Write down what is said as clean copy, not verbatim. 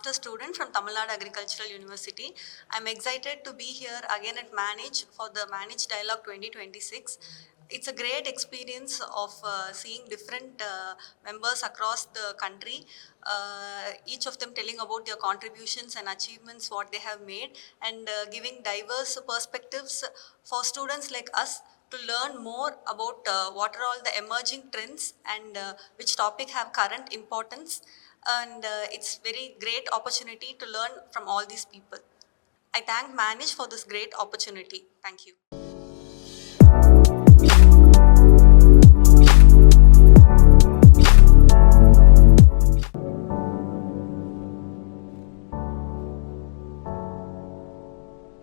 master student from Tamil Nadu Agricultural University. I'm excited to be here again at Manage for the Manage Dialogue 2026. It's a great experience of seeing different members across the country, each of them telling about their contributions and achievements, what they have made, and giving diverse perspectives for students like us to learn more about what are all the emerging trends and which topic have current importance. And it's very great opportunity to learn from all these people. I thank Manish for this great opportunity. Thank you.